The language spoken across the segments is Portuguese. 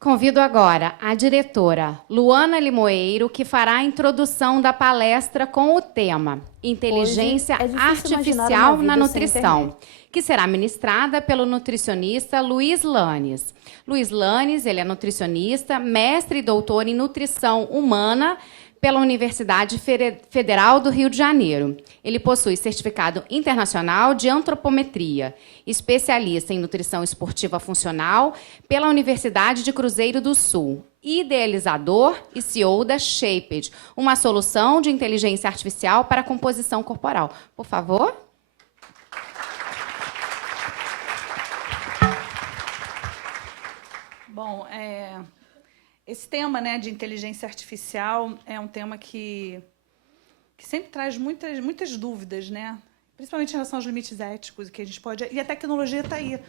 Convido agora a diretora Luana Limoeiro, que fará a introdução da palestra com o tema Inteligência Artificial na Nutrição, que será ministrada pelo nutricionista Luiz Lanes. Luiz Lanes, ele é nutricionista, mestre e doutor em nutrição humana pela Universidade Federal do Rio de Janeiro. Ele possui certificado internacional de antropometria, especialista em nutrição esportiva funcional pela Universidade de Cruzeiro do Sul, idealizador e CEO da Shaped, uma solução de inteligência artificial para a composição corporal. Por favor. Bom, esse tema, né, de inteligência artificial é um tema que sempre traz muitas dúvidas, né? Principalmente em relação aos limites éticos que a gente pode. E a tecnologia está aí.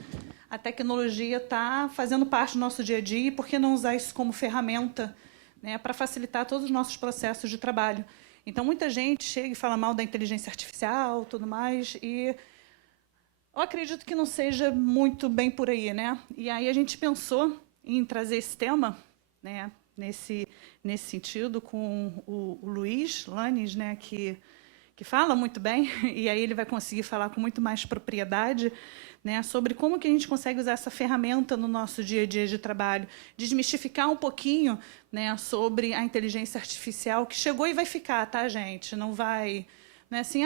A tecnologia está fazendo parte do nosso dia a dia, e por que não usar isso como ferramenta, né, para facilitar todos os nossos processos de trabalho? Então, muita gente chega e fala mal da inteligência artificial, tudo mais, e eu acredito que não seja muito bem por aí, né? E aí a gente pensou em trazer esse tema, né, nesse sentido, com o Luiz Lanes, né, que fala muito bem, e aí ele vai conseguir falar com muito mais propriedade, né, sobre como que a gente consegue usar essa ferramenta no nosso dia a dia de trabalho, desmistificar um pouquinho, né, sobre a inteligência artificial, que chegou e vai ficar, tá, gente? Não vai... Não é assim,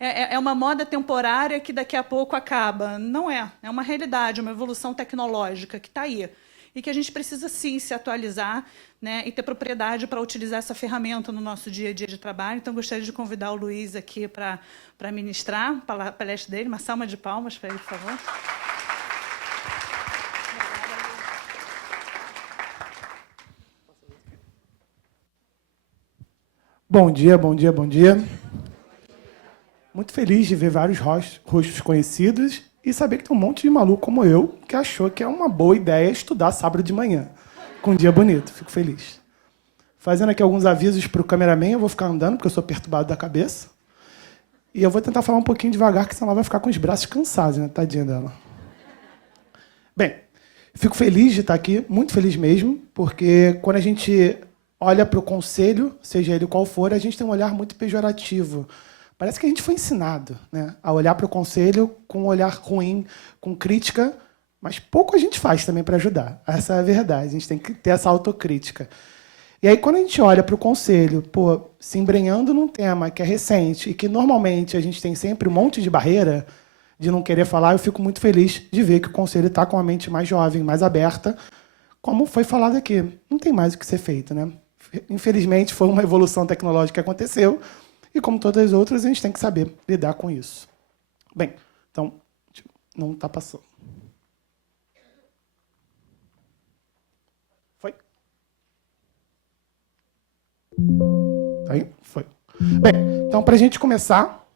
é uma moda temporária que daqui a pouco acaba. Não é. É uma realidade, uma evolução tecnológica que está aí. E que a gente precisa, sim, se atualizar, né, e ter propriedade para utilizar essa ferramenta no nosso dia a dia de trabalho. Então, gostaria de convidar o Luiz aqui para ministrar a palestra dele. Uma salva de palmas para ele, por favor. Bom dia, bom dia, bom dia. Muito feliz de ver vários rostos conhecidos e saber que tem um monte de maluco como eu que achou que é uma boa ideia estudar sábado de manhã, com um dia bonito. Fico feliz. Fazendo aqui alguns avisos para o cameraman, eu vou ficar andando, porque eu sou perturbado da cabeça. E eu vou tentar falar um pouquinho devagar, que senão ela vai ficar com os braços cansados, né? Tadinha dela. Bem, fico feliz de estar aqui, muito feliz mesmo, porque quando a gente olha para o conselho, seja ele qual for, a gente tem um olhar muito pejorativo. Parece que a gente foi ensinado, né, a olhar para o conselho com um olhar ruim, com crítica, mas pouco a gente faz também para ajudar. Essa é a verdade, a gente tem que ter essa autocrítica. E aí, quando a gente olha para o conselho, se embrenhando num tema que é recente e que, normalmente, a gente tem sempre um monte de barreira de não querer falar, eu fico muito feliz de ver que o conselho está com a mente mais jovem, mais aberta, como foi falado aqui. Não tem mais o que ser feito, né? Infelizmente, foi uma evolução tecnológica que aconteceu, e, como todas as outras, a gente tem que saber lidar com isso. Bem, então, não está passando. Foi? Tá aí? Foi. Bem, então, para a gente começar...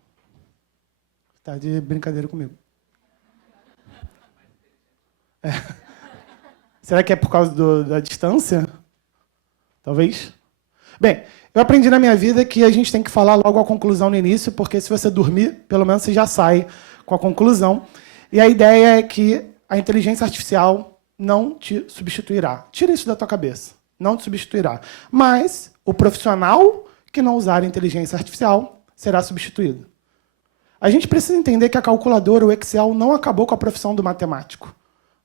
Está de brincadeira comigo. Será que é por causa da distância? Talvez? Bem, eu aprendi na minha vida que a gente tem que falar logo a conclusão no início, porque se você dormir, pelo menos você já sai com a conclusão. E a ideia é que a inteligência artificial não te substituirá. Tira isso da tua cabeça. Não te substituirá. Mas o profissional que não usar a inteligência artificial será substituído. A gente precisa entender que a calculadora, o Excel, não acabou com a profissão do matemático.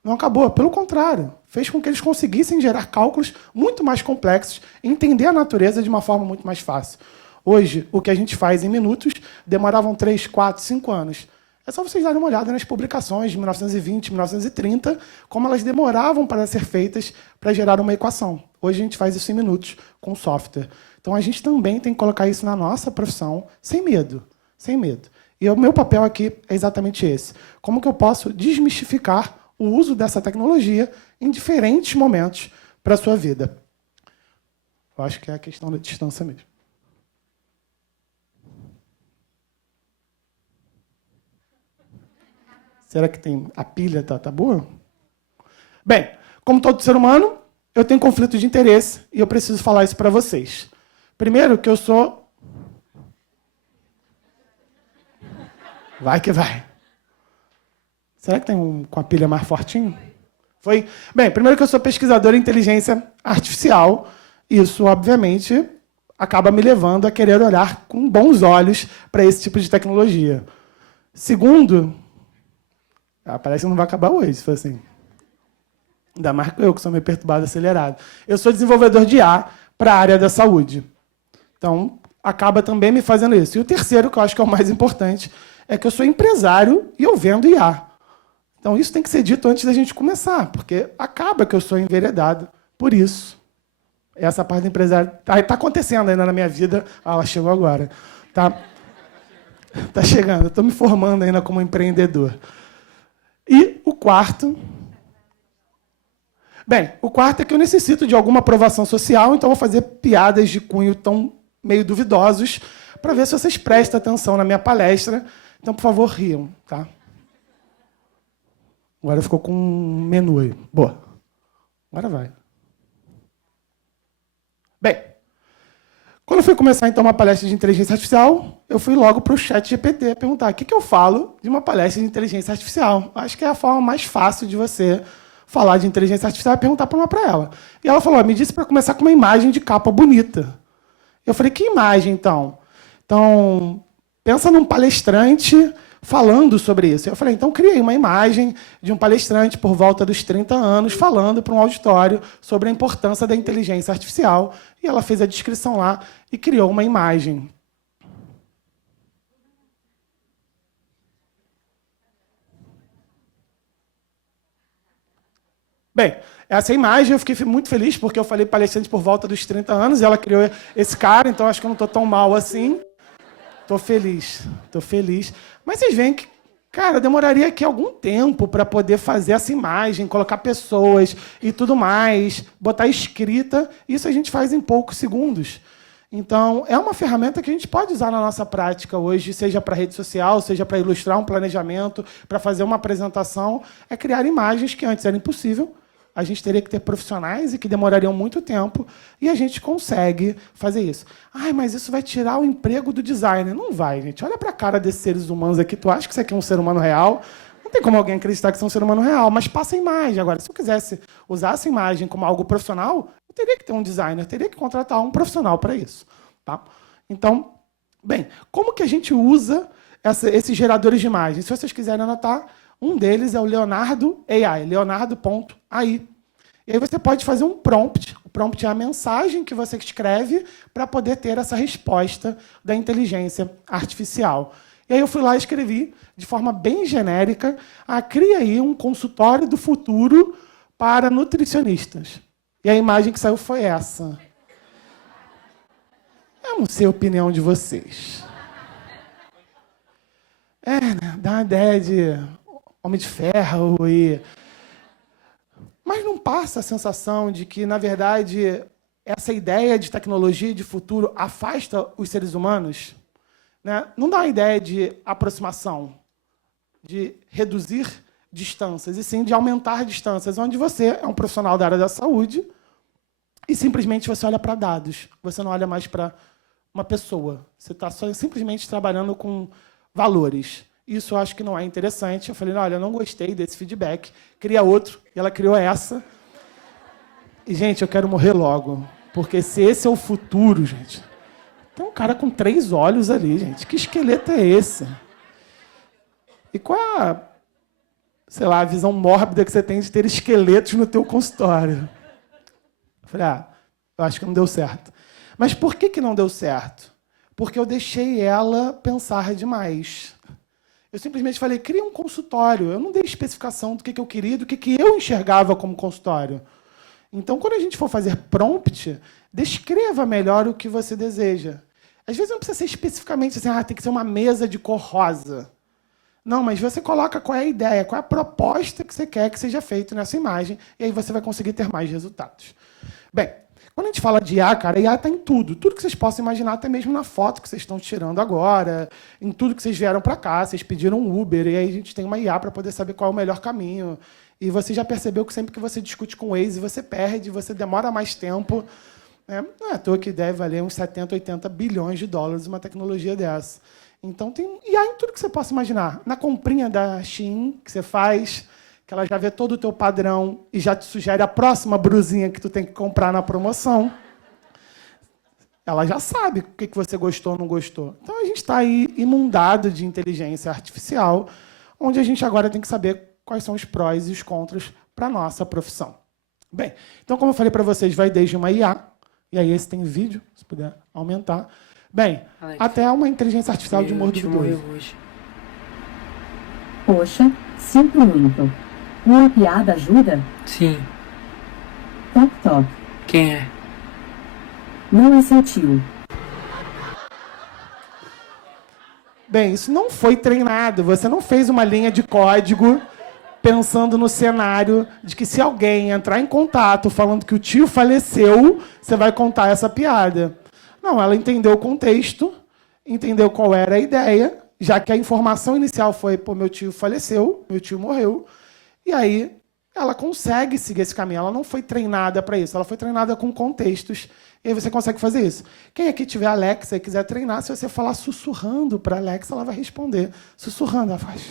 Não acabou, pelo contrário, fez com que eles conseguissem gerar cálculos muito mais complexos e entender a natureza de uma forma muito mais fácil. Hoje, o que a gente faz em minutos demoravam 3, 4, 5 anos. É só vocês darem uma olhada nas publicações de 1920, 1930, como elas demoravam para ser feitas para gerar uma equação. Hoje a gente faz isso em minutos com software. Então a gente também tem que colocar isso na nossa profissão sem medo. Sem medo. E o meu papel aqui é exatamente esse. Como que eu posso desmistificar o uso dessa tecnologia em diferentes momentos para a sua vida? Eu acho que é a questão da distância mesmo. Será que tem a pilha tá boa? Bem, como todo ser humano, eu tenho conflito de interesse e eu preciso falar isso para vocês. Primeiro, que eu sou... Vai que vai. Será que tem um com a pilha mais fortinho? Foi? Bem, primeiro que eu sou pesquisador em inteligência artificial. Isso, obviamente, acaba me levando a querer olhar com bons olhos para esse tipo de tecnologia. Segundo, parece que não vai acabar hoje, se for assim. Ainda mais eu, que sou meio perturbado, acelerado. Eu sou desenvolvedor de IA para a área da saúde. Então, acaba também me fazendo isso. E o terceiro, que eu acho que é o mais importante, é que eu sou empresário e eu vendo IA. Então, isso tem que ser dito antes da gente começar, porque acaba que eu sou enveredado por isso. Essa parte do empresário está acontecendo ainda na minha vida. Ela chegou agora. Tá chegando. Estou me formando ainda como empreendedor. E o quarto... Bem, o quarto é que eu necessito de alguma aprovação social, então vou fazer piadas de cunho tão meio duvidosos para ver se vocês prestam atenção na minha palestra. Então, por favor, riam, tá? Agora ficou com um menu aí. Boa. Agora vai. Bem, quando eu fui começar então uma palestra de inteligência artificial, eu fui logo para o ChatGPT perguntar o que eu falo de uma palestra de inteligência artificial. Acho que é a forma mais fácil de você falar de inteligência artificial é perguntar para ela. E ela falou, me disse para começar com uma imagem de capa bonita. Eu falei, que imagem, então? Então, pensa num palestrante falando sobre isso. Eu falei, então criei uma imagem de um palestrante por volta dos 30 anos falando para um auditório sobre a importância da inteligência artificial. E ela fez a descrição lá e criou uma imagem. Bem, essa imagem eu fiquei muito feliz, porque eu falei palestrante por volta dos 30 anos, e ela criou esse cara, então acho que eu não estou tão mal assim. Estou feliz. Mas vocês veem que, cara, eu demoraria aqui algum tempo para poder fazer essa imagem, colocar pessoas e tudo mais, botar escrita. Isso a gente faz em poucos segundos. Então, é uma ferramenta que a gente pode usar na nossa prática hoje, seja para rede social, seja para ilustrar um planejamento, para fazer uma apresentação, é criar imagens que antes era impossível. A gente teria que ter profissionais e que demorariam muito tempo, e a gente consegue fazer isso. Ai, mas isso vai tirar o emprego do designer. Não vai, gente. Olha para a cara desses seres humanos aqui. Tu acha que isso aqui é um ser humano real? Não tem como alguém acreditar que isso é um ser humano real, mas passa a imagem. Agora, se eu quisesse usar essa imagem como algo profissional, eu teria que ter um designer, teria que contratar um profissional para isso. Tá? Então, bem, como que a gente usa esses geradores de imagens? Se vocês quiserem anotar, um deles é o Leonardo AI, leonardo.ai. E aí você pode fazer um prompt. O prompt é a mensagem que você escreve para poder ter essa resposta da inteligência artificial. E aí eu fui lá e escrevi, de forma bem genérica, cria aí um consultório do futuro para nutricionistas. E a imagem que saiu foi essa. Eu não sei a opinião de vocês. Né? Dá uma ideia de Homem de Ferro e... Mas não passa a sensação de que, na verdade, essa ideia de tecnologia e de futuro afasta os seres humanos? Né? Não dá uma ideia de aproximação, de reduzir distâncias, e sim de aumentar distâncias, onde você é um profissional da área da saúde e simplesmente você olha para dados. Você não olha mais para uma pessoa. Você está simplesmente trabalhando com valores. Isso eu acho que não é interessante. Eu falei, olha, eu não gostei desse feedback. Cria outro. E ela criou essa. E, gente, eu quero morrer logo. Porque se esse é o futuro, gente... Tem um cara com 3 olhos ali, gente. Que esqueleto é esse? E qual é sei lá, a visão mórbida que você tem de ter esqueletos no teu consultório? Eu falei, eu acho que não deu certo. Mas por que não deu certo? Porque eu deixei ela pensar demais. Eu simplesmente falei, cria um consultório. Eu não dei especificação do que eu queria, do que eu enxergava como consultório. Então, quando a gente for fazer prompt, descreva melhor o que você deseja. Às vezes não precisa ser especificamente assim, tem que ser uma mesa de cor rosa. Não, mas você coloca qual é a ideia, qual é a proposta que você quer que seja feita nessa imagem, e aí você vai conseguir ter mais resultados. Bem, quando a gente fala de IA, cara, IA está em tudo. Tudo que vocês possam imaginar, até mesmo na foto que vocês estão tirando agora, em tudo que vocês vieram para cá, vocês pediram um Uber, e aí a gente tem uma IA para poder saber qual é o melhor caminho. E você já percebeu que sempre que você discute com o Waze, você perde, você demora mais tempo. Não é à toa que deve valer uns 70, 80 bilhões de dólares uma tecnologia dessa. Então, tem IA em tudo que você possa imaginar. Na comprinha da Shein, que você faz, que ela já vê todo o teu padrão e já te sugere a próxima brusinha que tu tem que comprar na promoção. Ela já sabe o que você gostou ou não gostou. Então, a gente está aí inundado de inteligência artificial, onde a gente agora tem que saber quais são os prós e os contras para a nossa profissão. Bem, então, como eu falei para vocês, vai desde uma IA, e aí esse tem vídeo, se puder aumentar, bem, Alex, até uma inteligência artificial de humor duvidoso. Poxa, sinto muito. Uma piada ajuda? Sim. Toc, toc. Quem é? Não é seu tio. Bem, isso não foi treinado. Você não fez uma linha de código pensando no cenário de que se alguém entrar em contato falando que o tio faleceu, você vai contar essa piada. Não, ela entendeu o contexto, entendeu qual era a ideia, já que a informação inicial foi, pô, meu tio faleceu, meu tio morreu, e aí ela consegue seguir esse caminho. Ela não foi treinada para isso, ela foi treinada com contextos, e aí você consegue fazer isso. Quem aqui tiver Alexa e quiser treinar, se você falar sussurrando para a Alexa, ela vai responder. Sussurrando, ela faz...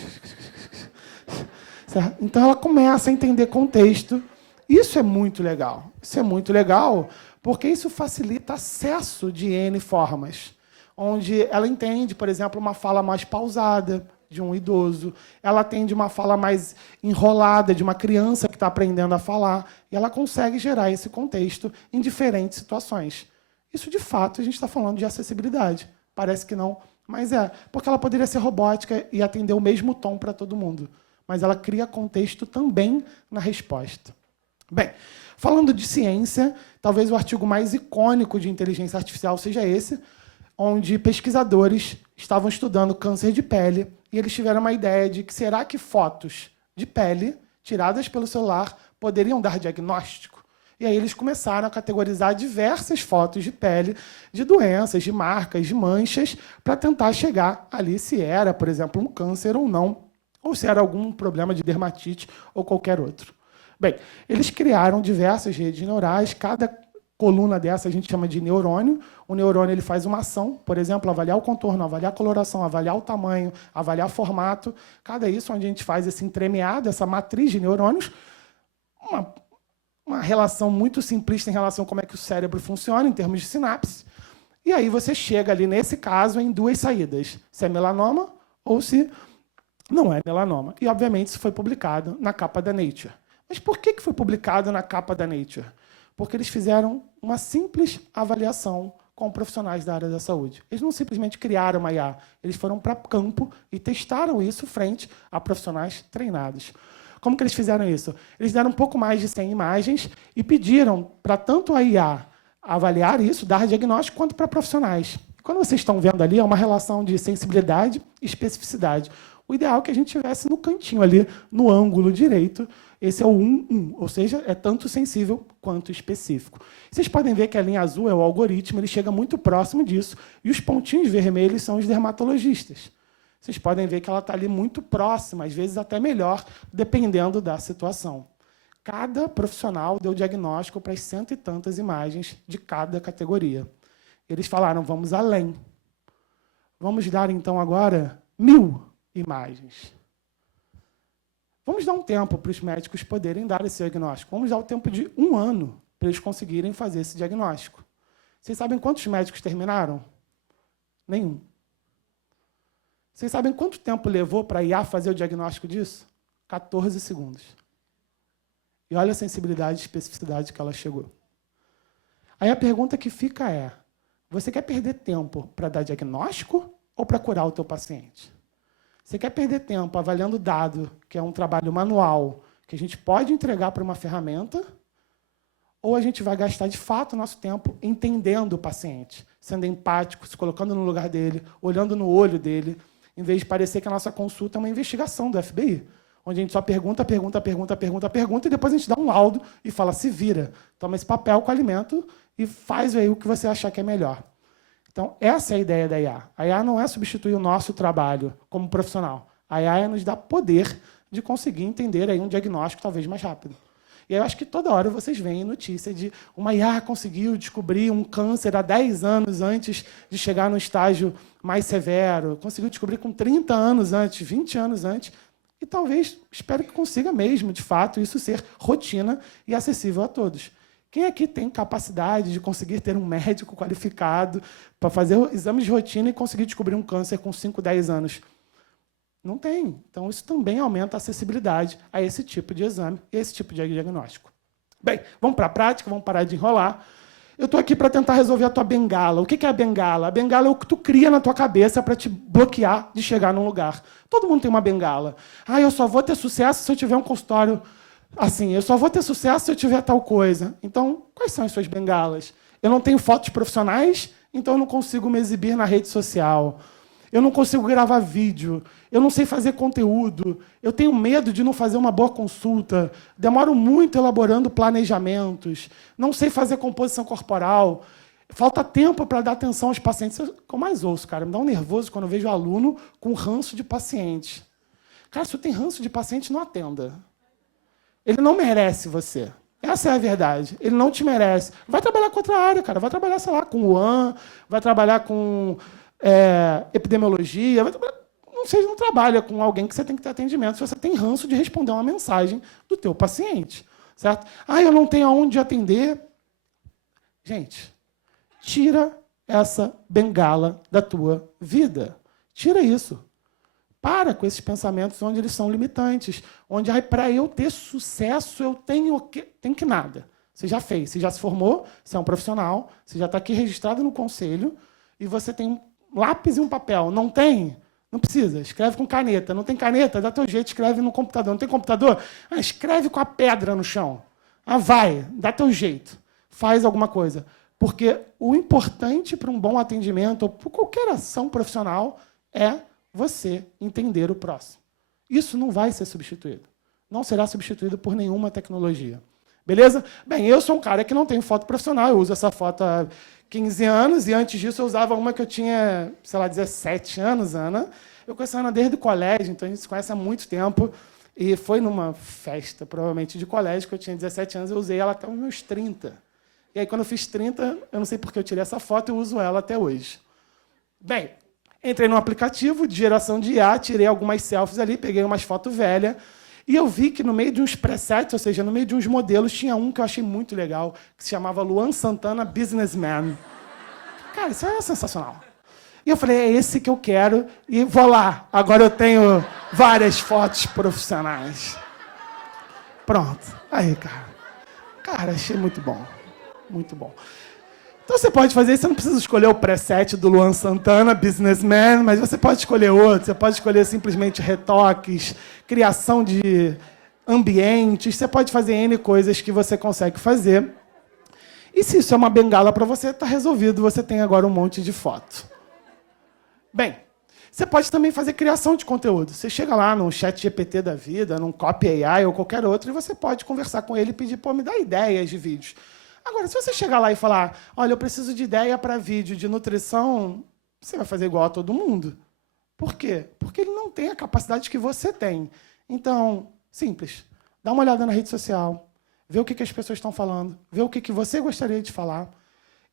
Certo? Então, ela começa a entender contexto. Isso é muito legal. Isso é muito legal porque isso facilita acesso de N formas. Onde ela entende, por exemplo, uma fala mais pausada de um idoso. Ela atende uma fala mais enrolada de uma criança que está aprendendo a falar. E ela consegue gerar esse contexto em diferentes situações. Isso, de fato, a gente está falando de acessibilidade. Parece que não, mas é. Porque ela poderia ser robótica e atender o mesmo tom para todo mundo. Mas ela cria contexto também na resposta. Bem, falando de ciência, talvez o artigo mais icônico de inteligência artificial seja esse, onde pesquisadores estavam estudando câncer de pele e eles tiveram uma ideia de que será que fotos de pele tiradas pelo celular poderiam dar diagnóstico? E aí eles começaram a categorizar diversas fotos de pele, de doenças, de marcas, de manchas, para tentar chegar ali se era, por exemplo, um câncer ou não, ou se era algum problema de dermatite ou qualquer outro. Bem, eles criaram diversas redes neurais, cada coluna dessa a gente chama de neurônio. O neurônio ele faz uma ação, por exemplo, avaliar o contorno, avaliar a coloração, avaliar o tamanho, avaliar o formato. Cada isso onde a gente faz esse entremeado, essa matriz de neurônios, uma relação muito simplista em relação a como é que o cérebro funciona em termos de sinapse. E aí você chega ali, nesse caso, em duas saídas. Se é melanoma ou se não é melanoma. E, obviamente, isso foi publicado na capa da Nature. Mas por que foi publicado na capa da Nature? Porque eles fizeram uma simples avaliação com profissionais da área da saúde. Eles não simplesmente criaram uma IA, eles foram para campo e testaram isso frente a profissionais treinados. Como que eles fizeram isso? Eles deram um pouco mais de 100 imagens e pediram para tanto a IA avaliar isso, dar diagnóstico, quanto para profissionais. Quando vocês estão vendo ali, é uma relação de sensibilidade e especificidade. O ideal é que a gente tivesse no cantinho ali, no ângulo direito. Esse é o 1, ou seja, é tanto sensível quanto específico. Vocês podem ver que a linha azul é o algoritmo, ele chega muito próximo disso, e os pontinhos vermelhos são os dermatologistas. Vocês podem ver que ela está ali muito próxima, às vezes até melhor, dependendo da situação. Cada profissional deu diagnóstico para as 100 e tantas imagens de cada categoria. Eles falaram, vamos além. Vamos dar, então, agora 1000 imagens. Vamos dar um tempo para os médicos poderem dar esse diagnóstico. Vamos dar o tempo de 1 ano para eles conseguirem fazer esse diagnóstico. Vocês sabem quantos médicos terminaram? Nenhum. Vocês sabem quanto tempo levou para a IA fazer o diagnóstico disso? 14 segundos. E olha a sensibilidade e especificidade que ela chegou. Aí a pergunta que fica é, você quer perder tempo para dar diagnóstico ou para curar o teu paciente? Você quer perder tempo avaliando dado, que é um trabalho manual, que a gente pode entregar para uma ferramenta, ou a gente vai gastar, de fato, o nosso tempo entendendo o paciente, sendo empático, se colocando no lugar dele, olhando no olho dele, em vez de parecer que a nossa consulta é uma investigação do FBI, onde a gente só pergunta, e depois a gente dá um laudo e fala, se vira, toma esse papel com alimento e faz aí o que você achar que é melhor. Então, essa é a ideia da IA. A IA não é substituir o nosso trabalho como profissional. A IA é nos dar poder de conseguir entender aí um diagnóstico talvez mais rápido. E eu acho que toda hora vocês veem notícia de uma IA conseguiu descobrir um câncer há 10 anos antes de chegar no estágio mais severo, conseguiu descobrir com 30 anos antes, 20 anos antes. E talvez, espero que consiga mesmo, de fato, isso ser rotina e acessível a todos. Quem aqui tem capacidade de conseguir ter um médico qualificado para fazer exames de rotina e conseguir descobrir um câncer com 5, 10 anos? Não tem. Então, isso também aumenta a acessibilidade a esse tipo de exame e a esse tipo de diagnóstico. Bem, vamos para a prática, vamos parar de enrolar. Eu estou aqui para tentar resolver a tua bengala. O que é a bengala? A bengala é o que tu cria na tua cabeça para te bloquear de chegar num lugar. Todo mundo tem uma bengala. Ah, eu só vou ter sucesso se eu tiver um consultório assim. Eu só vou ter sucesso se eu tiver tal coisa. Então, quais são as suas bengalas? Eu não tenho fotos profissionais, então eu não consigo me exibir na rede social. Eu não consigo gravar vídeo. Eu não sei fazer conteúdo. Eu tenho medo de não fazer uma boa consulta. Demoro muito elaborando planejamentos. Não sei fazer composição corporal. Falta tempo para dar atenção aos pacientes. É o que eu mais ouço, cara. Me dá um nervoso quando eu vejo aluno com ranço de paciente. Cara, se você tem ranço de paciente, não atenda. Ele não merece você. Essa é a verdade. Ele não te merece. Vai trabalhar com outra área, cara. Vai trabalhar, sei lá, com UAN, vai trabalhar com epidemiologia, vai trabalhar... Não sei, não trabalha com alguém que você tem que ter atendimento se você tem ranço de responder uma mensagem do teu paciente. Certo? Ah, eu não tenho aonde atender. Gente, tira essa bengala da tua vida. Tira isso. Para com esses pensamentos onde eles são limitantes. Onde, para eu ter sucesso, eu tenho que nada. Você já fez, você já se formou, você é um profissional, você já está aqui registrado no conselho, e você tem um lápis e um papel. Não tem? Não precisa. Escreve com caneta. Não tem caneta? Dá teu jeito, escreve no computador. Não tem computador? Escreve com a pedra no chão. Vai, dá teu jeito. Faz alguma coisa. Porque o importante para um bom atendimento, ou para qualquer ação profissional, é você entender o próximo. Isso não vai ser substituído. Não será substituído por nenhuma tecnologia. Beleza? Bem, eu sou um cara que não tem foto profissional. Eu uso essa foto há 15 anos, e antes disso eu usava uma que eu tinha, sei lá, 17 anos, Ana. Eu conheço a Ana desde o colégio, então a gente se conhece há muito tempo. E foi numa festa, provavelmente, de colégio, que eu tinha 17 anos, eu usei ela até os meus 30. E aí, quando eu fiz 30, eu não sei por que eu tirei essa foto, eu uso ela até hoje. Bem, entrei num aplicativo de geração de IA, tirei algumas selfies ali, peguei umas fotos velhas, e eu vi que no meio de uns presets, ou seja, no meio de uns modelos, tinha um que eu achei muito legal, que se chamava Luan Santana Businessman. Cara, isso é sensacional. E eu falei, é esse que eu quero, e vou lá. Agora eu tenho várias fotos profissionais. Pronto. Aí, cara. Cara, achei muito bom. Muito bom. Então você pode fazer isso, você não precisa escolher o preset do Luan Santana, Businessman, mas você pode escolher outro, você pode escolher simplesmente retoques, criação de ambientes, você pode fazer N coisas que você consegue fazer. E se isso é uma bengala para você, está resolvido, você tem agora um monte de foto. Bem, você pode também fazer criação de conteúdo. Você chega lá no ChatGPT da vida, num Copy AI ou qualquer outro, e você pode conversar com ele e pedir, me dá ideias de vídeos. Agora, se você chegar lá e falar, olha, eu preciso de ideia para vídeo de nutrição, você vai fazer igual a todo mundo. Por quê? Porque ele não tem a capacidade que você tem. Então, simples. Dá uma olhada na rede social, vê o que as pessoas estão falando, vê o que você gostaria de falar.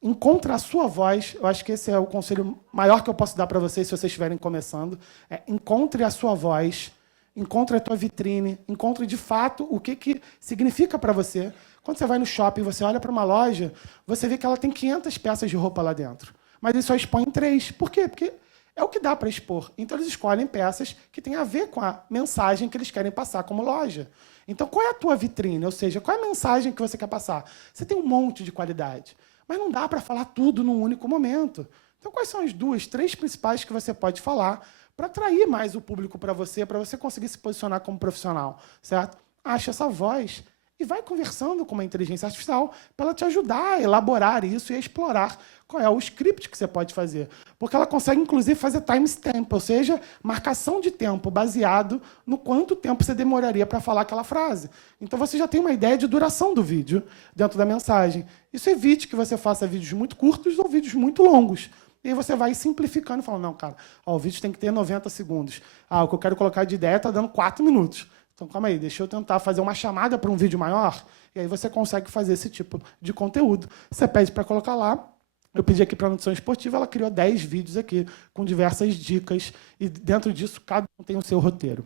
Encontre a sua voz. Eu acho que esse é o conselho maior que eu posso dar para vocês se vocês estiverem começando. Encontre a sua voz, encontre a tua vitrine, encontre de fato o que significa para você. Quando você vai no shopping, você olha para uma loja, você vê que ela tem 500 peças de roupa lá dentro. Mas eles só expõem 3. Por quê? Porque é o que dá para expor. Então, eles escolhem peças que têm a ver com a mensagem que eles querem passar como loja. Então, qual é a tua vitrine? Ou seja, qual é a mensagem que você quer passar? Você tem um monte de qualidade, mas não dá para falar tudo num único momento. Então, quais são as 2, 3 principais que você pode falar para atrair mais o público para você conseguir se posicionar como profissional, certo? Acha essa voz e vai conversando com uma inteligência artificial para ela te ajudar a elaborar isso e a explorar qual é o script que você pode fazer. Porque ela consegue, inclusive, fazer timestamp, ou seja, marcação de tempo baseado no quanto tempo você demoraria para falar aquela frase. Então, você já tem uma ideia de duração do vídeo dentro da mensagem. Isso evite que você faça vídeos muito curtos ou vídeos muito longos. E aí você vai simplificando e falando, não, cara, o vídeo tem que ter 90 segundos. O que eu quero colocar de ideia está dando 4 minutos. Então, calma aí, deixa eu tentar fazer uma chamada para um vídeo maior, e aí você consegue fazer esse tipo de conteúdo. Você pede para colocar lá. Eu pedi aqui para a Nutrição Esportiva, ela criou 10 vídeos aqui, com diversas dicas, e dentro disso, cada um tem o seu roteiro.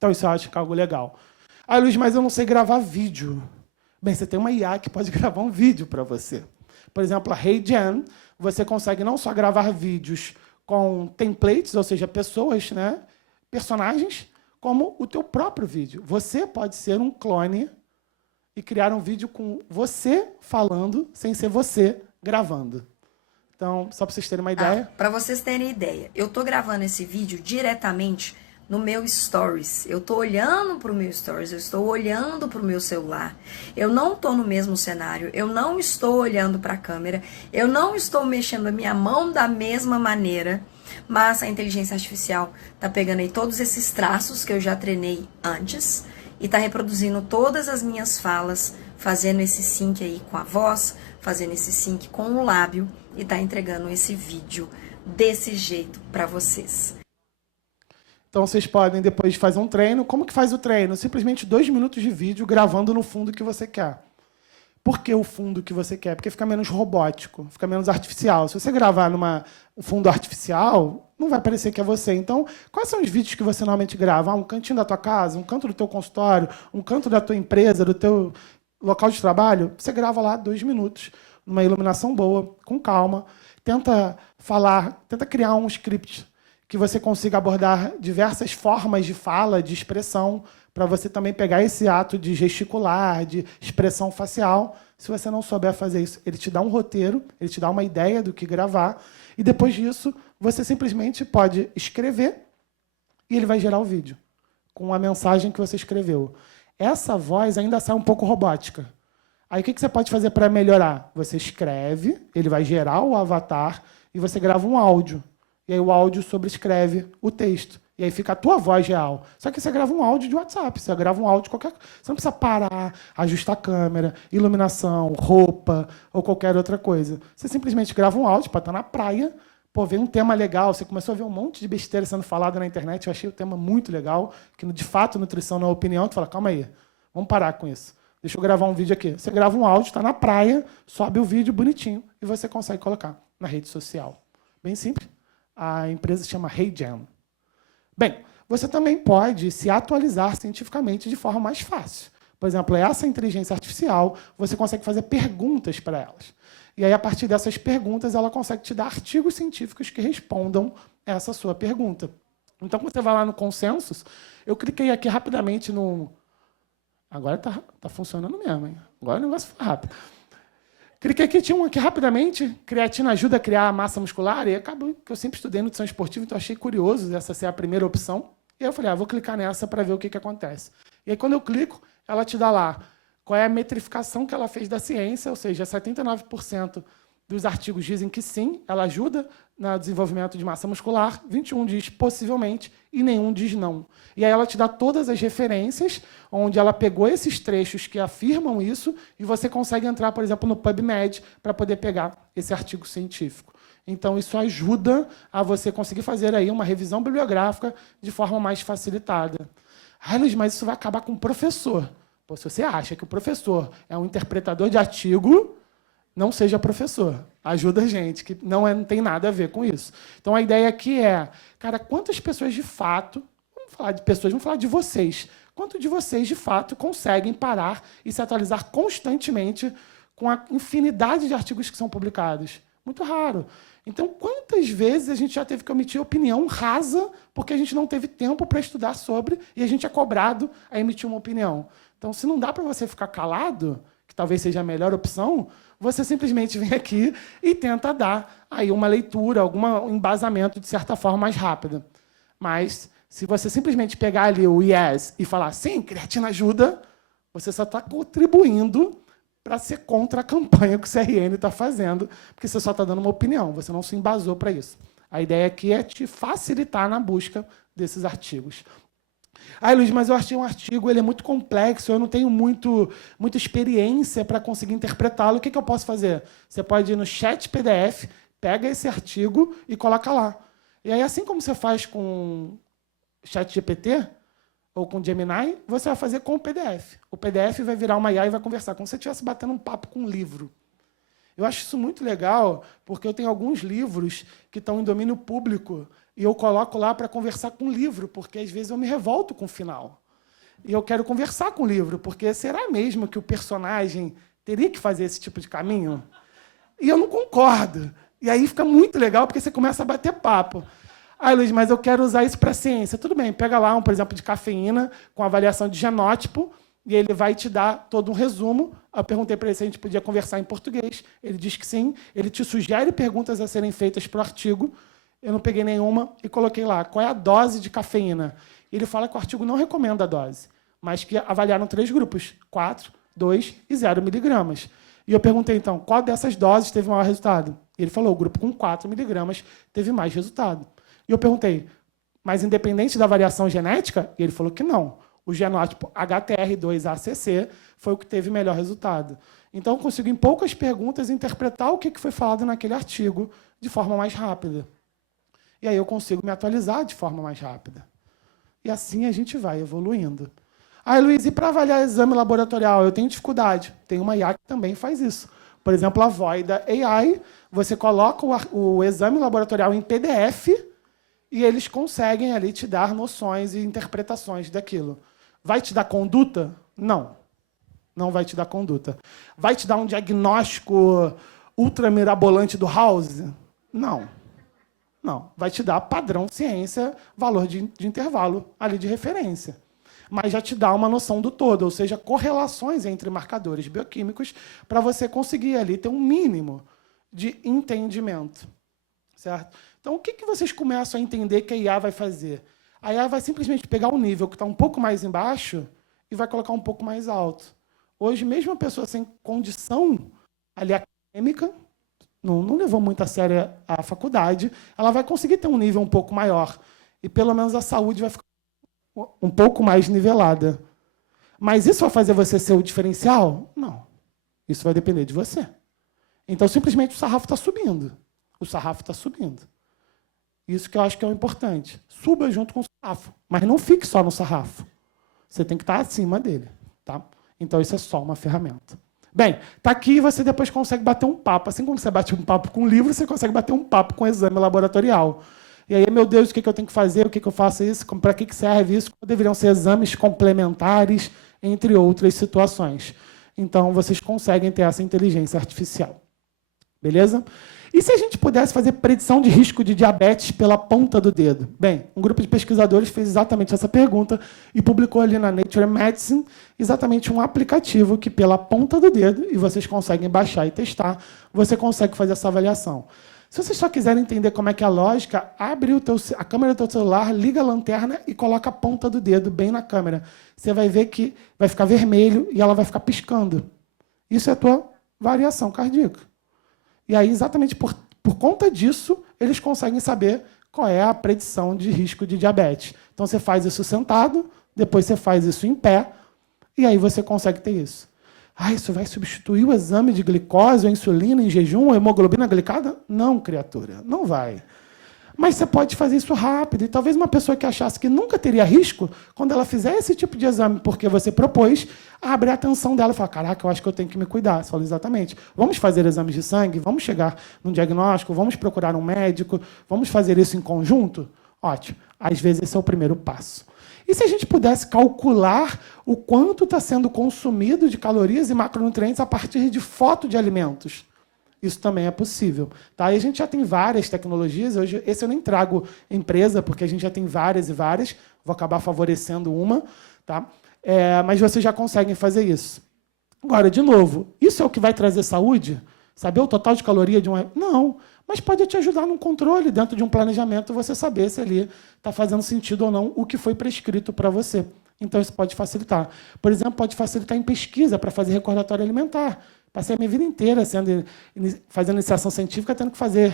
Então, isso eu acho que é algo legal. Ah, Luiz, mas eu não sei gravar vídeo. Bem, você tem uma IA que pode gravar um vídeo para você. Por exemplo, a HeyGen, você consegue não só gravar vídeos com templates, ou seja, pessoas, né, personagens, como o teu próprio vídeo. Você pode ser um clone e criar um vídeo com você falando, sem ser você gravando. Então, só para vocês terem uma ideia. Para vocês terem ideia, eu estou gravando esse vídeo diretamente no meu Stories. Eu estou olhando para o meu Stories, eu estou olhando para o meu celular. Eu não estou no mesmo cenário, eu não estou olhando para a câmera, eu não estou mexendo a minha mão da mesma maneira, mas a inteligência artificial está pegando aí todos esses traços que eu já treinei antes e está reproduzindo todas as minhas falas, fazendo esse sync aí com a voz, fazendo esse sync com o lábio e está entregando esse vídeo desse jeito para vocês. Então, vocês podem depois fazer um treino. Como que faz o treino? Simplesmente 2 minutos de vídeo gravando no fundo que você quer. Por que o fundo que você quer? Porque fica menos robótico, fica menos artificial. Se você gravar um fundo artificial, não vai parecer que é você. Então, quais são os vídeos que você normalmente grava? Um cantinho da tua casa, um canto do teu consultório, um canto da tua empresa, do teu local de trabalho? Você grava lá 2 minutos, numa iluminação boa, com calma. Tenta criar um script que você consiga abordar diversas formas de fala, de expressão, para você também pegar esse ato de gesticular, de expressão facial. Se você não souber fazer isso, ele te dá um roteiro, ele te dá uma ideia do que gravar, e depois disso, você simplesmente pode escrever e ele vai gerar o vídeo, com a mensagem que você escreveu. Essa voz ainda sai um pouco robótica. Aí o que você pode fazer para melhorar? Você escreve, ele vai gerar o avatar, e você grava um áudio. E aí o áudio sobrescreve o texto. E aí fica a tua voz real. Só que você grava um áudio de WhatsApp, você grava um áudio de qualquer coisa. Você não precisa parar, ajustar a câmera, iluminação, roupa ou qualquer outra coisa. Você simplesmente grava um áudio para estar na praia, vê um tema legal. Você começou a ver um monte de besteira sendo falada na internet. Eu achei o tema muito legal, que de fato nutrição não é opinião. Tu fala, calma aí, vamos parar com isso. Deixa eu gravar um vídeo aqui. Você grava um áudio, está na praia, sobe o vídeo bonitinho e você consegue colocar na rede social. Bem simples. A empresa se chama HeyGen. Bem, você também pode se atualizar cientificamente de forma mais fácil. Por exemplo, essa inteligência artificial, você consegue fazer perguntas para elas. E aí, a partir dessas perguntas, ela consegue te dar artigos científicos que respondam essa sua pergunta. Então, quando você vai lá no Consensus, eu cliquei aqui rapidamente no... Agora está funcionando mesmo, hein? Agora o negócio foi rápido. Cliquei aqui, tinha um aqui rapidamente, creatina ajuda a criar massa muscular, e acabou que eu sempre estudei nutrição esportiva, então achei curioso essa ser a primeira opção. E aí eu falei, vou clicar nessa para ver o que acontece. E aí, quando eu clico, ela te dá lá qual é a metrificação que ela fez da ciência, ou seja, 79% dos artigos dizem que sim, ela ajuda no desenvolvimento de massa muscular, 21 diz possivelmente e nenhum diz não. E aí ela te dá todas as referências onde ela pegou esses trechos que afirmam isso e você consegue entrar, por exemplo, no PubMed para poder pegar esse artigo científico. Então, isso ajuda a você conseguir fazer aí uma revisão bibliográfica de forma mais facilitada. Luiz, mas isso vai acabar com o professor. Se você acha que o professor é um interpretador de artigo, não seja professor. Ajuda a gente, que não tem nada a ver com isso. Então, a ideia aqui é, cara, quantas pessoas de fato, vamos falar de pessoas, vamos falar de vocês, quantos de vocês, de fato, conseguem parar e se atualizar constantemente com a infinidade de artigos que são publicados? Muito raro. Então, quantas vezes a gente já teve que emitir opinião rasa porque a gente não teve tempo para estudar sobre e a gente é cobrado a emitir uma opinião? Então, se não dá para você ficar calado, que talvez seja a melhor opção, você simplesmente vem aqui e tenta dar aí uma leitura, algum embasamento, de certa forma, mais rápida. Mas, se você simplesmente pegar ali o yes e falar, sim, creatina ajuda, você só está contribuindo para ser contra a campanha que o CRN está fazendo, porque você só está dando uma opinião, você não se embasou para isso. A ideia aqui é te facilitar na busca desses artigos. Luiz, mas eu achei um artigo, ele é muito complexo, eu não tenho muita experiência para conseguir interpretá-lo. O que eu posso fazer? Você pode ir no chat PDF, pega esse artigo e coloca lá. E aí, assim como você faz com o ChatGPT ou com o Gemini, você vai fazer com o PDF. O PDF vai virar uma IA e vai conversar, como se você estivesse batendo um papo com um livro. Eu acho isso muito legal, porque eu tenho alguns livros que estão em domínio público, E eu coloco lá para conversar com o livro, porque às vezes eu me revolto com o final. E eu quero conversar com o livro, porque será mesmo que o personagem teria que fazer esse tipo de caminho? E eu não concordo. E aí fica muito legal, porque você começa a bater papo. Ah, Luiz, mas eu quero usar isso para a ciência. Tudo bem, pega lá por exemplo, de cafeína, com avaliação de genótipo, e ele vai te dar todo um resumo. Eu perguntei para ele se a gente podia conversar em português. Ele diz que sim. Ele te sugere perguntas a serem feitas para o artigo. Eu não peguei nenhuma e coloquei lá, qual é a dose de cafeína? Ele fala que o artigo não recomenda a dose, mas que avaliaram 3 grupos, 4, 2 e 0 miligramas. E eu perguntei, então, qual dessas doses teve maior resultado? Ele falou, o grupo com 4 miligramas teve mais resultado. E eu perguntei, mas independente da variação genética? E ele falou que não. O genótipo HTR2-ACC foi o que teve melhor resultado. Então, eu consigo, em poucas perguntas, interpretar o que foi falado naquele artigo de forma mais rápida. E aí eu consigo me atualizar de forma mais rápida. E assim a gente vai evoluindo. Ah, Luiz, e para avaliar exame laboratorial? Eu tenho dificuldade. Tem uma IA que também faz isso. Por exemplo, a Voida AI, você coloca o exame laboratorial em PDF e eles conseguem ali te dar noções e interpretações daquilo. Vai te dar conduta? Não. Não vai te dar conduta. Vai te dar um diagnóstico ultramirabolante do House? Não. Não. Vai te dar padrão ciência, valor de intervalo ali de referência. Mas já te dá uma noção do todo, ou seja, correlações entre marcadores bioquímicos para você conseguir ali ter um mínimo de entendimento. Certo? Então, o que vocês começam a entender que a IA vai fazer? A IA vai simplesmente pegar um nível que está um pouco mais embaixo e vai colocar um pouco mais alto. Hoje, mesmo uma pessoa sem condição ali acadêmica, não levou muito a sério a faculdade, ela vai conseguir ter um nível um pouco maior. E, pelo menos, a saúde vai ficar um pouco mais nivelada. Mas isso vai fazer você ser o diferencial? Não. Isso vai depender de você. Então, simplesmente, o sarrafo está subindo. O sarrafo está subindo. Isso que eu acho que é o importante. Suba junto com o sarrafo. Mas não fique só no sarrafo. Você tem que estar acima dele. Tá? Então, isso é só uma ferramenta. Bem, está aqui e você depois consegue bater um papo. Assim como você bate um papo com o livro, você consegue bater um papo com o exame laboratorial. E aí, meu Deus, o que eu tenho que fazer? O que eu faço isso? Para que serve isso? Deveriam ser exames complementares, entre outras situações. Então, vocês conseguem ter essa inteligência artificial. Beleza? E se a gente pudesse fazer predição de risco de diabetes pela ponta do dedo? Bem, um grupo de pesquisadores fez exatamente essa pergunta e publicou ali na Nature Medicine exatamente um aplicativo que, pela ponta do dedo, e vocês conseguem baixar e testar, você consegue fazer essa avaliação. Se vocês só quiserem entender como é que é a lógica, abre a câmera do teu celular, liga a lanterna e coloca a ponta do dedo bem na câmera. Você vai ver que vai ficar vermelho e ela vai ficar piscando. Isso é a tua variação cardíaca. E aí, exatamente por conta disso, eles conseguem saber qual é a predição de risco de diabetes. Então, você faz isso sentado, depois você faz isso em pé, e aí você consegue ter isso. Ah, isso vai substituir o exame de glicose, ou insulina em jejum, ou hemoglobina glicada? Não, criatura, não vai. Mas você pode fazer isso rápido. E talvez uma pessoa que achasse que nunca teria risco, quando ela fizer esse tipo de exame, porque você propôs, abre a atenção dela e fala, caraca, eu acho que eu tenho que me cuidar. Você fala, exatamente. Vamos fazer exames de sangue, vamos chegar num diagnóstico, vamos procurar um médico, vamos fazer isso em conjunto? Ótimo. Às vezes esse é o primeiro passo. E se a gente pudesse calcular o quanto está sendo consumido de calorias e macronutrientes a partir de foto de alimentos? Isso também é possível. Tá? E a gente já tem várias tecnologias. Hoje, esse eu nem trago empresa, porque a gente já tem várias e várias. Vou acabar favorecendo uma. Tá? Mas vocês já conseguem fazer isso. Agora, de novo, isso é o que vai trazer saúde? Saber o total de caloria de um... Não, mas pode te ajudar num controle, dentro de um planejamento, você saber se ali está fazendo sentido ou não o que foi prescrito para você. Então, isso pode facilitar. Por exemplo, pode facilitar em pesquisa para fazer recordatório alimentar. Passei a minha vida inteira fazendo iniciação científica, tendo que fazer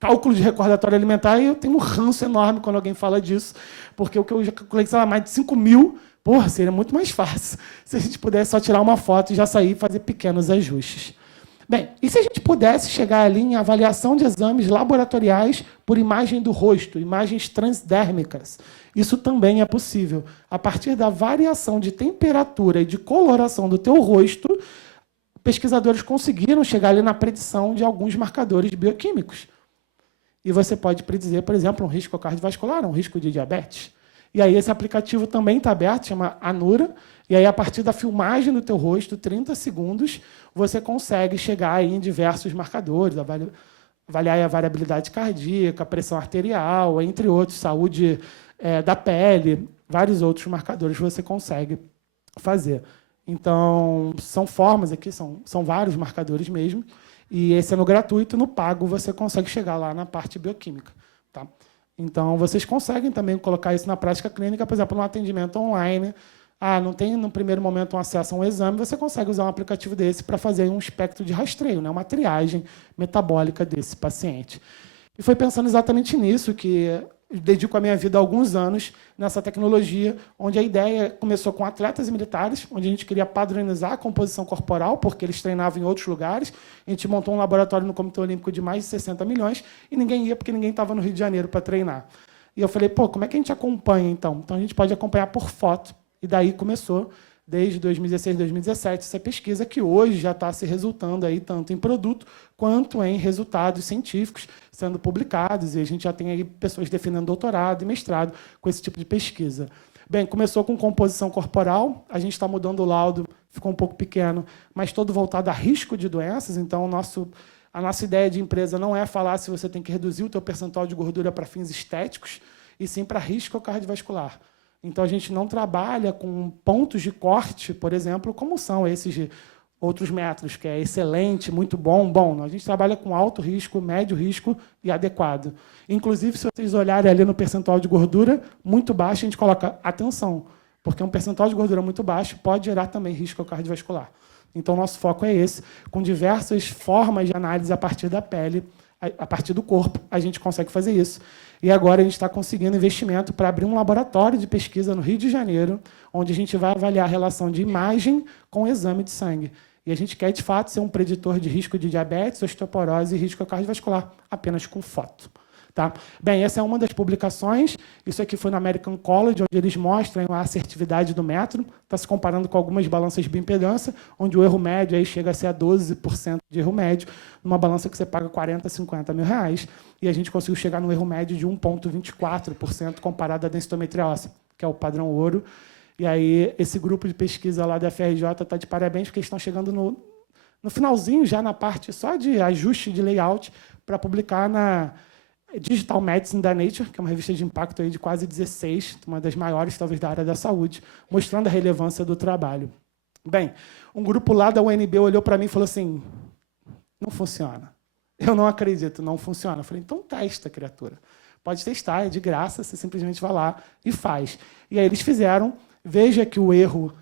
cálculo de recordatório alimentar, e eu tenho um ranço enorme quando alguém fala disso, porque o que eu já calculei, sei lá, mais de 5.000, porra, seria muito mais fácil se a gente pudesse só tirar uma foto e já sair e fazer pequenos ajustes. Bem, e se a gente pudesse chegar ali em avaliação de exames laboratoriais por imagem do rosto, imagens transdérmicas? Isso também é possível. A partir da variação de temperatura e de coloração do teu rosto, pesquisadores conseguiram chegar ali na predição de alguns marcadores bioquímicos. e você pode predizer, por exemplo, um risco cardiovascular, um risco de diabetes. E aí esse aplicativo também está aberto, chama Anura, e aí a partir da filmagem do teu rosto, 30 segundos, você consegue chegar aí em diversos marcadores, avaliar a variabilidade cardíaca, pressão arterial, entre outros, saúde da pele, vários outros marcadores que você consegue fazer. Então, são formas aqui, são vários marcadores mesmo, e esse é no gratuito, no pago você consegue chegar lá na parte bioquímica. Tá? Então, vocês conseguem também colocar isso na prática clínica, por exemplo, no atendimento online. Não tem, no primeiro momento, um acesso a um exame, você consegue usar um aplicativo desse para fazer um espectro de rastreio, né? Uma triagem metabólica desse paciente. E foi pensando exatamente nisso que dedico a minha vida há alguns anos nessa tecnologia, onde a ideia começou com atletas e militares, onde a gente queria padronizar a composição corporal, porque eles treinavam em outros lugares. A gente montou um laboratório no Comitê Olímpico de mais de 60 milhões e ninguém ia, porque ninguém estava no Rio de Janeiro para treinar. E eu falei, como é que a gente acompanha, então? Então, a gente pode acompanhar por foto. E daí começou, desde 2016, 2017, essa pesquisa que hoje já está se resultando aí tanto em produto quanto em resultados científicos sendo publicados, e a gente já tem aí pessoas defendendo doutorado e mestrado com esse tipo de pesquisa. Bem, começou com composição corporal, a gente está mudando o laudo, ficou um pouco pequeno, mas todo voltado a risco de doenças, então a nossa ideia de empresa não é falar se você tem que reduzir o teu percentual de gordura para fins estéticos, e sim para risco cardiovascular. Então, a gente não trabalha com pontos de corte, por exemplo, como são esses de outros métodos, que é excelente, muito bom. Bom, a gente trabalha com alto risco, médio risco e adequado. Inclusive, se vocês olharem ali no percentual de gordura muito baixo, a gente coloca atenção, porque um percentual de gordura muito baixo pode gerar também risco cardiovascular. Então, nosso foco é esse, com diversas formas de análise a partir da pele, a partir do corpo, a gente consegue fazer isso. E agora a gente está conseguindo investimento para abrir um laboratório de pesquisa no Rio de Janeiro, onde a gente vai avaliar a relação de imagem com o exame de sangue. E a gente quer, de fato, ser um preditor de risco de diabetes, osteoporose e risco cardiovascular, apenas com foto. Tá? Bem, essa é uma das publicações. Isso aqui foi no American College, onde eles mostram a assertividade do método. Está se comparando com algumas balanças de bioimpedância, onde o erro médio aí chega a ser a 12% de erro médio, numa balança que você paga 40, 50 mil reais. E a gente conseguiu chegar no erro médio de 1,24% comparado à densitometria óssea, que é o padrão ouro. E aí, esse grupo de pesquisa lá da FRJ está de parabéns, porque eles estão chegando no finalzinho, já na parte só de ajuste de layout, para publicar na Digital Medicine da Nature, que é uma revista de impacto aí de quase 16, uma das maiores, talvez, da área da saúde, mostrando a relevância do trabalho. Bem, um grupo lá da UNB olhou para mim e falou assim, não funciona. Eu não acredito, não funciona. Eu falei, então testa, criatura. Pode testar, é de graça, você simplesmente vai lá e faz. E aí eles fizeram, veja que o erro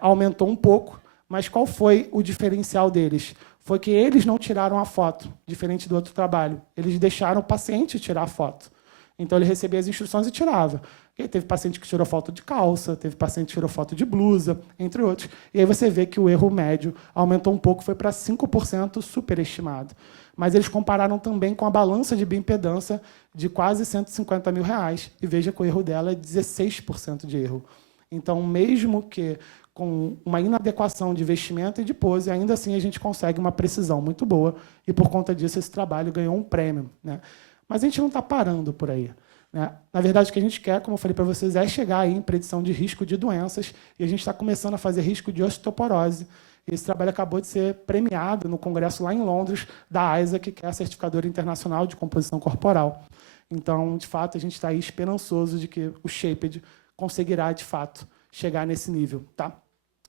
aumentou um pouco, mas qual foi o diferencial deles? Foi que eles não tiraram a foto, diferente do outro trabalho. Eles deixaram o paciente tirar a foto. Então, ele recebia as instruções e tirava. E teve paciente que tirou foto de calça, teve paciente que tirou foto de blusa, entre outros. E aí você vê que o erro médio aumentou um pouco, foi para 5% superestimado. Mas eles compararam também com a balança de bioimpedância de quase 150 mil reais. E veja que o erro dela é 16% de erro. Então, mesmo que com uma inadequação de vestimenta e de pose, ainda assim a gente consegue uma precisão muito boa, e por conta disso esse trabalho ganhou um prêmio. Né? Mas a gente não está parando por aí. Né? Na verdade, o que a gente quer, como eu falei para vocês, é chegar aí em predição de risco de doenças, e a gente está começando a fazer risco de osteoporose. E esse trabalho acabou de ser premiado no congresso lá em Londres, da ISAC, que é a certificadora internacional de composição corporal. Então, de fato, a gente está aí esperançoso de que o Shaped conseguirá, de fato, chegar nesse nível. Tá?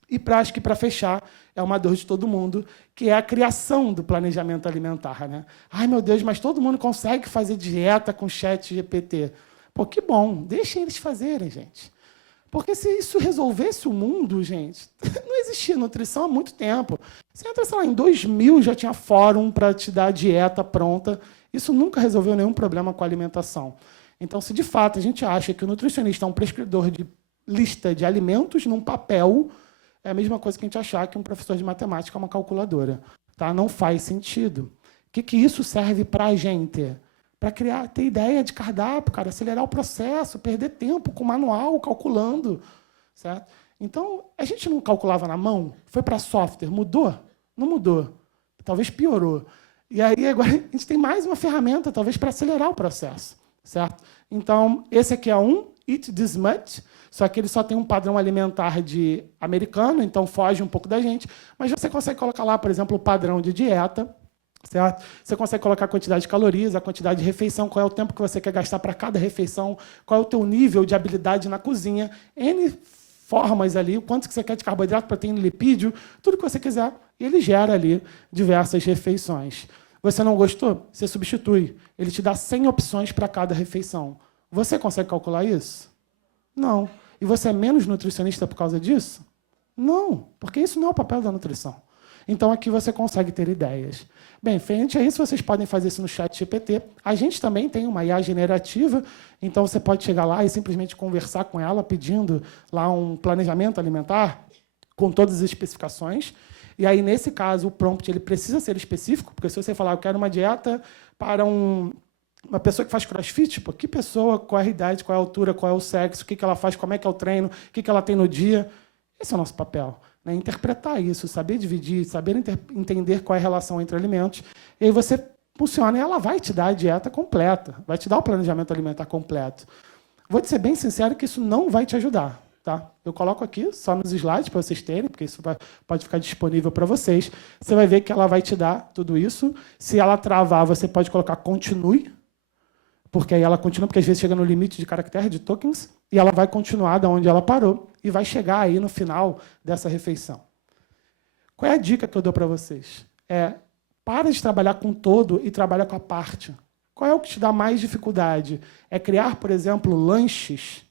E, acho que, para fechar, é uma dor de todo mundo, que é a criação do planejamento alimentar. Né? Ai, meu Deus, mas todo mundo consegue fazer dieta com chat GPT. Pô, que bom, deixem eles fazerem, gente. Porque se isso resolvesse o mundo, gente, não existia nutrição há muito tempo. Você entra, sei lá, em 2000 já tinha fórum para te dar a dieta pronta. Isso nunca resolveu nenhum problema com a alimentação. Então, se de fato a gente acha que o nutricionista é um prescritador de lista de alimentos num papel, é a mesma coisa que a gente achar que um professor de matemática é uma calculadora. Tá? Não faz sentido. O que isso serve para a gente? Para ter ideia de cardápio, cara, acelerar o processo, perder tempo com manual, calculando. Certo? Então, a gente não calculava na mão, foi para software, mudou? Não mudou. Talvez piorou. E aí, agora, a gente tem mais uma ferramenta, talvez, para acelerar o processo. Certo? Então, esse aqui é um Eat This Much, só que ele só tem um padrão alimentar de americano, então foge um pouco da gente, mas você consegue colocar lá, por exemplo, o padrão de dieta, certo? Você consegue colocar a quantidade de calorias, a quantidade de refeição, qual é o tempo que você quer gastar para cada refeição, qual é o teu nível de habilidade na cozinha, N formas ali, o quanto que você quer de carboidrato, proteína, lipídio, tudo que você quiser, e ele gera ali diversas refeições. Você não gostou? Você substitui. Ele te dá 100 opções para cada refeição. Você consegue calcular isso? Não. E você é menos nutricionista por causa disso? Não, porque isso não é o papel da nutrição. Então, aqui você consegue ter ideias. Bem, frente a isso, vocês podem fazer isso no ChatGPT. A gente também tem uma IA generativa, então você pode chegar lá e simplesmente conversar com ela, pedindo lá um planejamento alimentar com todas as especificações. E aí, nesse caso, o prompt ele precisa ser específico, porque se você falar, eu quero uma dieta para uma pessoa que faz crossfit, tipo, que pessoa, qual é a idade, qual é a altura, qual é o sexo, o que ela faz, como é que é o treino, o que ela tem no dia. Esse é o nosso papel, né? Interpretar isso, saber dividir, saber entender qual é a relação entre alimentos. E aí você funciona e ela vai te dar a dieta completa, vai te dar o planejamento alimentar completo. Vou te ser bem sincero que isso não vai te ajudar. Tá? Eu coloco aqui só nos slides para vocês terem, porque isso pode ficar disponível para vocês. Você vai ver que ela vai te dar tudo isso. Se ela travar, você pode colocar continue, porque aí ela continua, porque às vezes chega no limite de caractere, de tokens, e ela vai continuar da onde ela parou e vai chegar aí no final dessa refeição. Qual é a dica que eu dou para vocês? Para de trabalhar com todo e trabalha com a parte. Qual é o que te dá mais dificuldade? É criar, por exemplo, lanches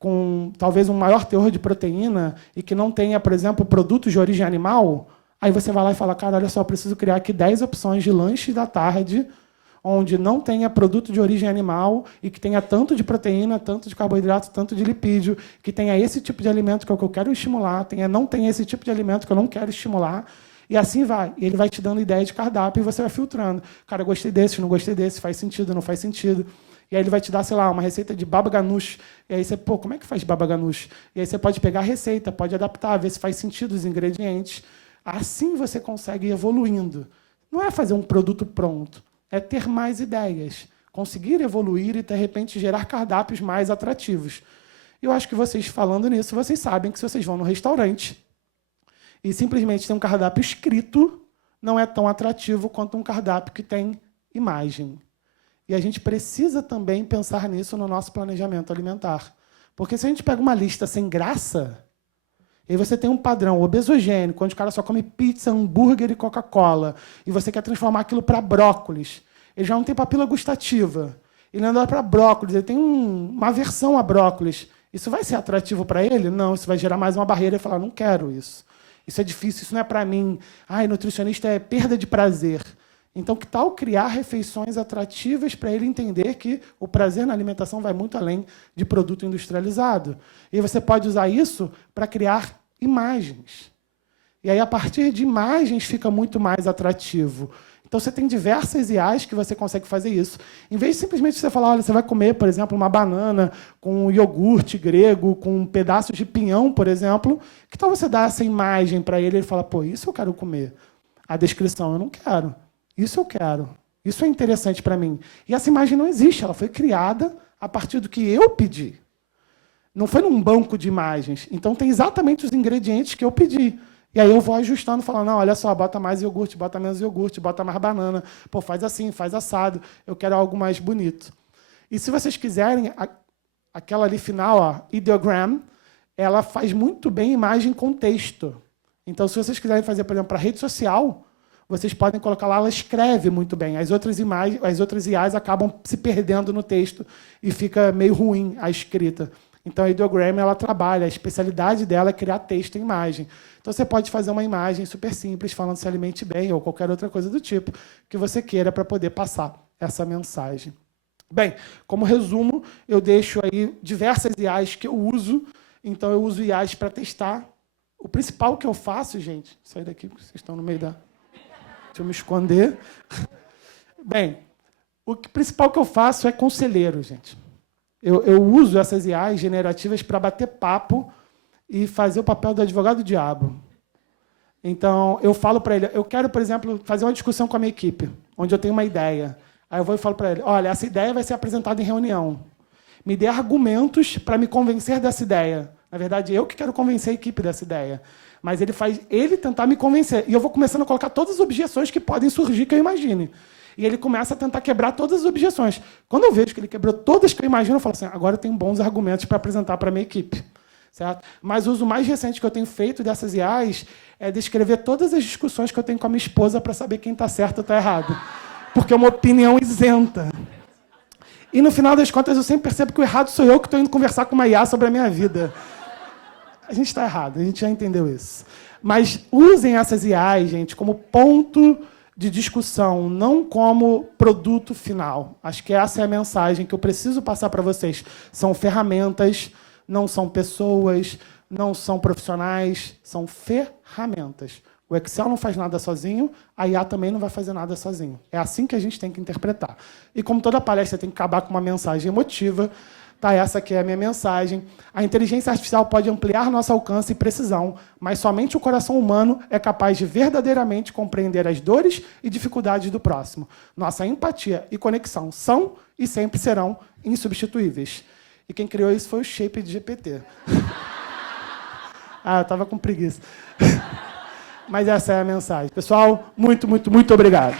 com talvez um maior teor de proteína e que não tenha, por exemplo, produtos de origem animal, aí você vai lá e fala, cara, olha só, eu preciso criar aqui 10 opções de lanche da tarde onde não tenha produto de origem animal e que tenha tanto de proteína, tanto de carboidrato, tanto de lipídio, que tenha esse tipo de alimento que é o que eu quero estimular, não tenha esse tipo de alimento que eu não quero estimular, e assim vai. E ele vai te dando ideia de cardápio e você vai filtrando. Cara, gostei desse, não gostei desse, faz sentido, não faz sentido. E aí ele vai te dar, sei lá, uma receita de baba ganoush. E aí você, como é que faz baba ganoush? E aí você pode pegar a receita, pode adaptar, ver se faz sentido os ingredientes. Assim você consegue ir evoluindo. Não é fazer um produto pronto, é ter mais ideias. Conseguir evoluir e, de repente, gerar cardápios mais atrativos. Eu acho que vocês, falando nisso, vocês sabem que se vocês vão no restaurante e simplesmente tem um cardápio escrito, não é tão atrativo quanto um cardápio que tem imagem. E a gente precisa também pensar nisso no nosso planejamento alimentar. Porque se a gente pega uma lista sem graça, e você tem um padrão obesogênico, onde o cara só come pizza, hambúrguer e Coca-Cola, e você quer transformar aquilo para brócolis, ele já não tem papila gustativa, ele anda para brócolis, ele tem uma aversão a brócolis. Isso vai ser atrativo para ele? Não, isso vai gerar mais uma barreira e falar, não quero isso. Isso é difícil, isso não é para mim. Nutricionista é perda de prazer. Então, que tal criar refeições atrativas para ele entender que o prazer na alimentação vai muito além de produto industrializado? E você pode usar isso para criar imagens. E aí, a partir de imagens, fica muito mais atrativo. Então, você tem diversas IAs que você consegue fazer isso. Em vez de simplesmente você falar, olha, você vai comer, por exemplo, uma banana com iogurte grego, com pedaços de pinhão, por exemplo, que tal você dar essa imagem para ele e ele fala, pô, isso eu quero comer. A descrição, eu não quero. Isso eu quero. Isso é interessante para mim. E essa imagem não existe, ela foi criada a partir do que eu pedi. Não foi num banco de imagens. Então, tem exatamente os ingredientes que eu pedi. E aí eu vou ajustando, falando, não, olha só, bota mais iogurte, bota menos iogurte, bota mais banana. Pô, faz assim, faz assado. Eu quero algo mais bonito. E se vocês quiserem, aquela ali final, ó, ideogram, ela faz muito bem imagem com texto. Então, se vocês quiserem fazer, por exemplo, para rede social, vocês podem colocar lá, ela escreve muito bem. As outras IAs acabam se perdendo no texto e fica meio ruim a escrita. Então, a Ideogram, ela trabalha, a especialidade dela é criar texto e imagem. Então, você pode fazer uma imagem super simples, falando se alimente bem, ou qualquer outra coisa do tipo que você queira para poder passar essa mensagem. Bem, como resumo, eu deixo aí diversas IAs que eu uso. Então, eu uso IAs para testar. O principal que eu faço, gente... Sai daqui, porque vocês estão no meio da... Deixa eu me esconder. Bem, o principal que eu faço é conselheiro, gente. Eu uso essas IAs generativas para bater papo e fazer o papel do advogado do diabo. Então, eu falo para ele, eu quero, por exemplo, fazer uma discussão com a minha equipe, onde eu tenho uma ideia. Aí eu vou e falo para ele, olha, essa ideia vai ser apresentada em reunião. Me dê argumentos para me convencer dessa ideia. Na verdade, eu que quero convencer a equipe dessa ideia. Mas ele faz ele tentar me convencer. E eu vou começando a colocar todas as objeções que podem surgir, que eu imagine. E ele começa a tentar quebrar todas as objeções. Quando eu vejo que ele quebrou todas que eu imagino, eu falo assim, agora eu tenho bons argumentos para apresentar para a minha equipe. Certo? Mas o uso mais recente que eu tenho feito dessas IAs é descrever todas as discussões que eu tenho com a minha esposa para saber quem está certo ou está errado. Porque é uma opinião isenta. E, no final das contas, eu sempre percebo que o errado sou eu que estou indo conversar com uma IA sobre a minha vida. A gente está errado, a gente já entendeu isso. Mas usem essas IAs, gente, como ponto de discussão, não como produto final. Acho que essa é a mensagem que eu preciso passar para vocês. São ferramentas, não são pessoas, não são profissionais, são ferramentas. O Excel não faz nada sozinho, a IA também não vai fazer nada sozinho. É assim que a gente tem que interpretar. E como toda palestra tem que acabar com uma mensagem emotiva, tá, essa aqui é a minha mensagem. A inteligência artificial pode ampliar nosso alcance e precisão, mas somente o coração humano é capaz de verdadeiramente compreender as dores e dificuldades do próximo. Nossa empatia e conexão são e sempre serão insubstituíveis. E quem criou isso foi o Shape de GPT. Eu estava com preguiça. Mas essa é a mensagem. Pessoal, muito, muito, muito obrigado.